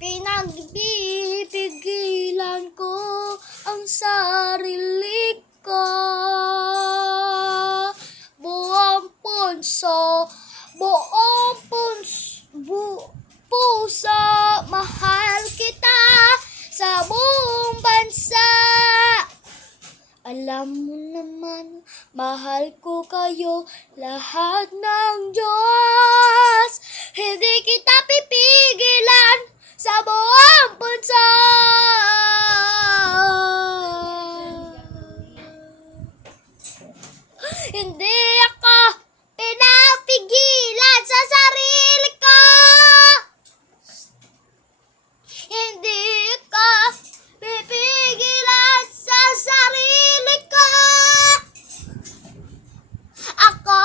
Pinagpipigilan ko ang sarili ko. Buong puso, mahal kita sa buong bansa. Alam mo naman, mahal ko kayo, lahat ng Diyos. Hindi kita pipigilan sa buong bansa. Hindi ako pinapigilan sa sarili ko. Hindi ko pipigilan sa sarili ko. Ako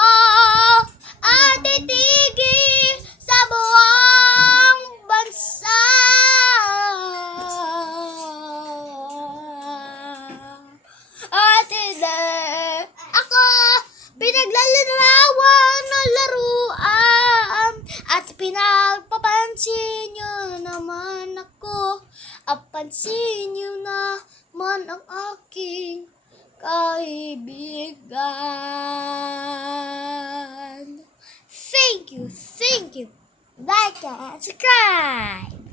ay titigil sa buong bansa. At hindi ako pinaglalarawan ng laruan. At pinagpapansin nyo naman ako. At pansin nyo naman ang aking kaibigan. Thank you. Like and subscribe.